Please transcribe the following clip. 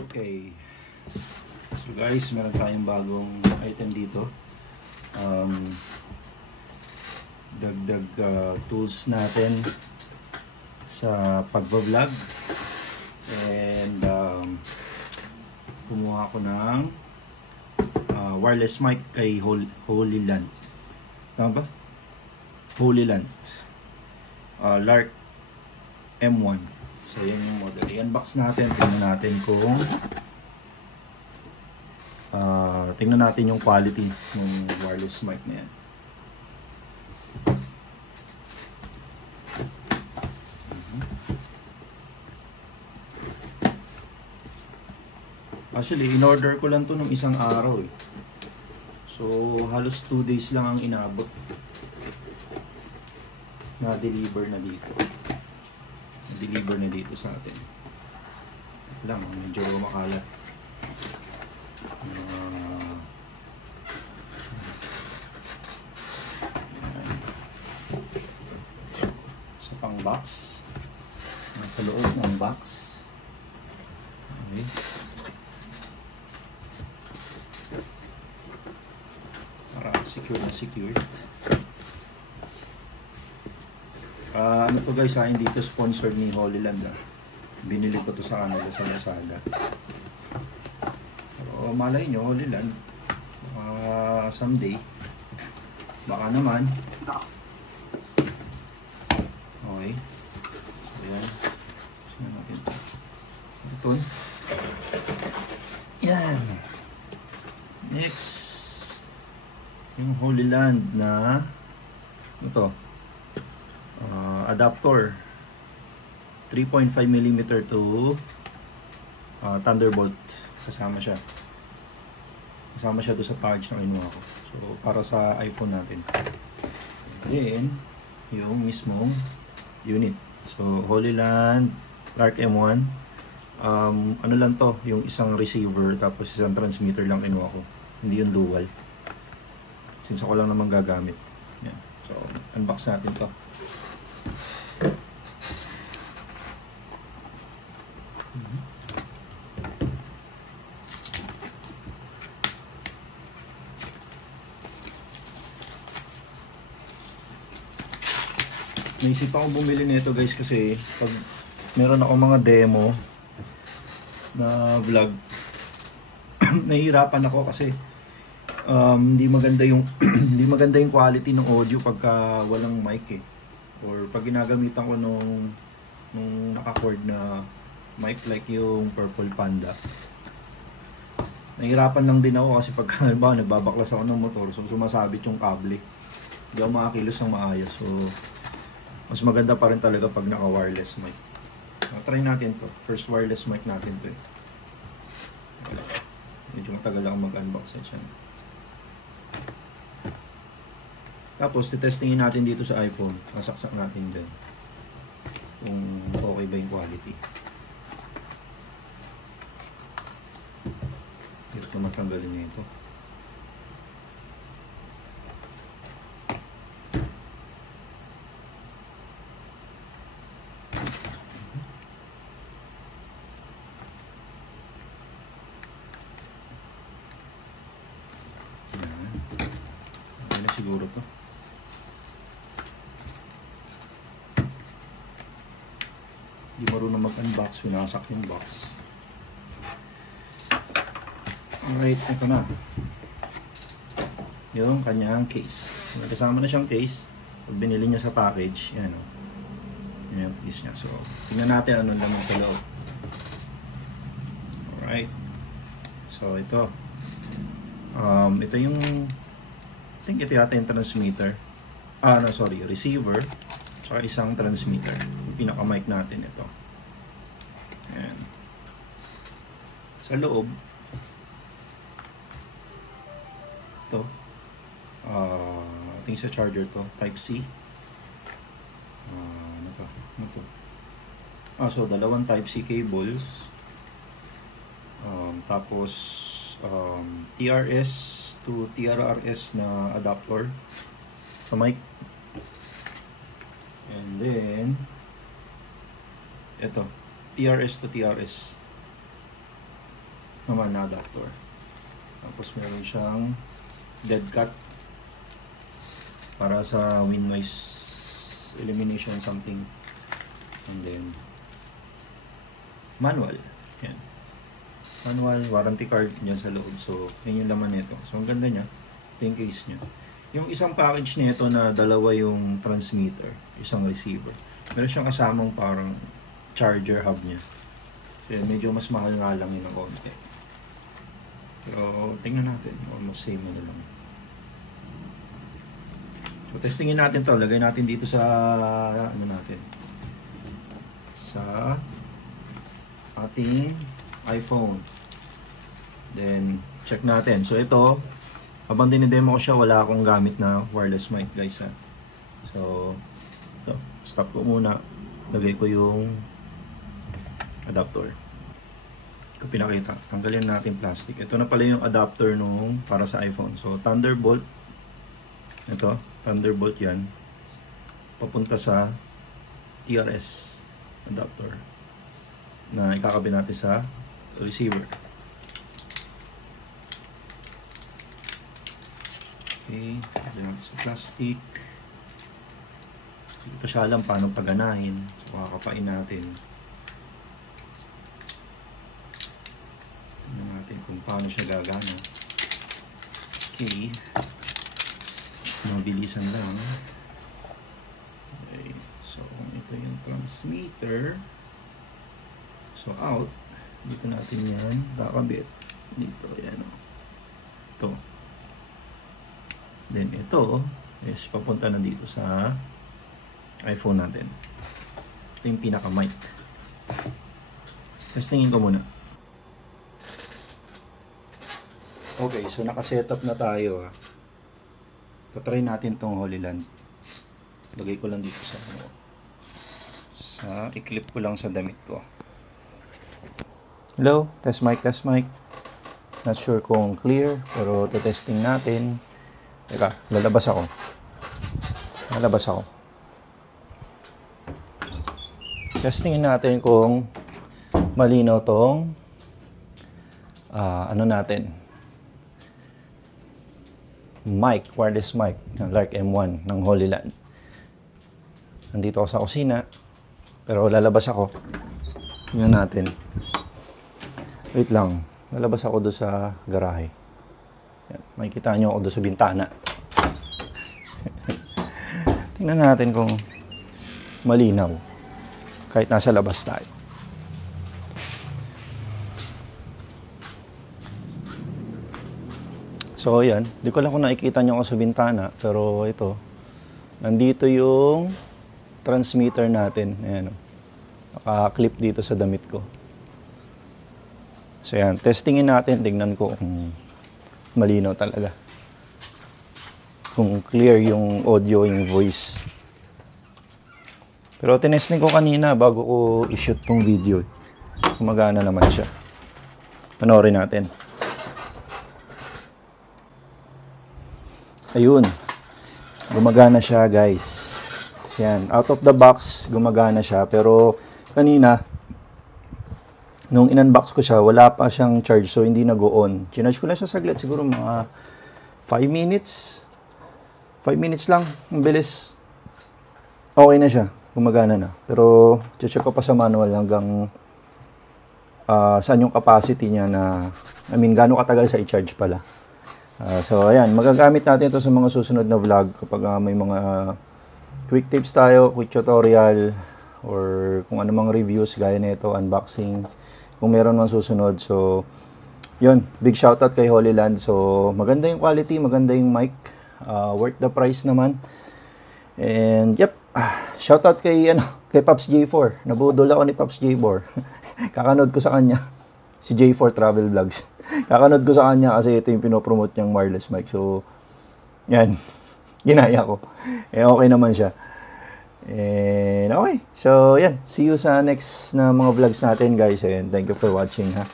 Okay. So guys, meron tayong bagong item dito. Dagdag tools natin sa pagbablog. And kumuha ko ng wireless mic kay Holyland. Tama ba? Holyland. Lark M1. So yan yung model. I-unbox natin. Tingnan natin yung quality ng wireless mic na yan. Actually, in-order ko lang to nung isang araw eh. So, halos 2 days lang ang inabot. Na-deliver na dito. Na-deliver na dito sa atin. Lang, medyo makalat. Sa pang box. Nasa loob ng box. Okay. Para secure na secure. Ano to guys, sa akin dito sponsored ni Holyland. Binili ko to sa kanila sa Lazada. Pero malay nyo, Holyland, someday, baka naman. Okay. So yan. Sino natin ito? Ito. Yan. Next. Yung Holyland na ito. Adapter 3.5mm to Thunderbolt. Kasama siya doon sa package na kinuha ko. So para sa iPhone natin. Then yung mismong unit. So Holyland Lark M1. Ano lang to, yung isang receiver tapos isang transmitter lang kinuha ko. Hindi yung dual. Since ako lang naman gagamit. Yan. So unbox natin to. Naisip ako bumili nito guys kasi pag meron ako mga demo na vlog nahihirapan ako kasi hindi maganda yung hindi maganda yung quality ng audio pagka walang mic eh. Or pag ginagamitan ko nung naka-cord na mic like yung Purple Panda. Nahihirapan lang din ako kasi pag nagbabaklas ako ng motor, so sumasabit yung kable. Hindi ako makakilos ng maayos. So mas maganda pa rin talaga pag naka-wireless mic. Try natin to. First wireless mic natin to eh. Medyo matagal ako mag-unbox na siya. Tapos, titestingin natin dito sa iPhone. Nasaksak natin dyan. Kung okay ba yung quality. Dito naman tanggalin niya ito. Yan. Na siguro to. Hindi marunong mag-unbox, winasak yung box. Alright, ito na. Yung kanyang case. Kasama na siyang case. Pag binili niya sa package, yan o. Yan yung case niya. So, tingnan natin anong laman sa loob. Alright. So, ito. Ito yung I think ito yata yung transmitter. Receiver. Tsaka isang transmitter. Yung pinaka-mic natin ito. Ayan. Sa loob, ito. I think sa charger to. Type C. Ano to? So, dalawang Type C cables. Tapos, TRS to TRRS na adapter sa mic. And then ito, TRS to TRS. naman na adapter. Tapos meron siyang dead cat para sa wind noise elimination something. And then manual. Yan. Manual, warranty card dyan sa loob. So, yun yung laman nito. So, ang ganda niya. Ito yung case niya. Yung isang package nito na dalawa yung transmitter, isang receiver. Meron siyang kasamang parang charger hub niya. So, medyo mas mahal nga lang yun ng konti. Pero, tingnan natin. Almost same na lang. So, testingin natin to. Lagay natin dito sa, ano natin, sa ating iPhone. Then, check natin. So, ito, habang dinidemo ko siya, wala akong gamit na wireless mic, guys, ha. So, ito, stop ko muna. Lagay ko yung adapter. Ko pinakita. Tanggalin natin plastic. Ito na pala yung adapter nung para sa iPhone. So, Thunderbolt. Ito, Thunderbolt yan. Papunta sa TRS adapter na ikakabit natin sa receiver. Okay, kabit natin sa plastic. Hindi pa siya alam paano paganahin. So, kakapain natin. Tingnan natin kung paano siya gagana. Okay. Mabilisan lang. Okay. So, ito yung transmitter. So, out. Dito natin yan kakabit. Dito, yan o. Ito. Then, ito is papunta na dito sa iPhone natin. Ito yung pinaka-mic. Testingin ko muna. Okay, so naka-setup na tayo. Tatry natin tong Holyland. Lagay ko lang dito sa i-clip ko lang sa damit ko. Hello, test mic, test mic. Not sure kung clear, pero testing natin. Teka, lalabas ako. Testingin natin kung malinaw tong ano natin, mic, wireless mic ng Lark M1 ng Holyland. Nandito ako sa kusina, pero lalabas ako. Tingnan natin. Wait lang, lalabas ako doon sa garahe. Yan, makikita nyo ako doon sa bintana. Tingnan natin kung malinaw kahit nasa labas tayo. So yan, di ko lang kung nakikita nyo ako sa bintana, pero ito, nandito yung transmitter natin. Ayan, naka-clip dito sa damit ko. So yan, testingin natin, tingnan ko kung malinaw talaga. Kung clear yung audio, yung voice. Pero tinesting ko kanina bago ko i-shoot tong video. Gumagana naman siya. Panoorin natin. Ayun. Gumagana siya, guys. Yan. Out of the box, gumagana siya. Pero kanina, nung in-unbox ko siya, wala pa siyang charge. So, hindi nag-on. Chinarge ko lang siya saglit. Siguro mga 5 minutes. 5 minutes lang. Ang bilis. Okay na siya. Gumagana na. Pero, check ko pa sa manual hanggang saan yung capacity niya na, I mean, gaano katagal sa i-charge pala. So, ayan. Magagamit natin ito sa mga susunod na vlog kapag may mga quick tips tayo, quick tutorial, or kung ano mga reviews gaya nito, unboxing, kung meron man susunod. So, yun. Big shoutout kay Holyland. So, maganda yung quality, maganda yung mic. Worth the price naman. And, yep. Shoutout kay, kay Pops J4. Nabudol ako ni Pops J4. Kakanood ko sa kanya. Si J4 Travel Vlogs. Kakanood ko sa kanya kasi ito yung pinopromote niyang wireless mic. So, yan. Ginaya ko. Okay naman siya. And, okay. So, yan. See you sa next na mga vlogs natin, guys. And thank you for watching, ha.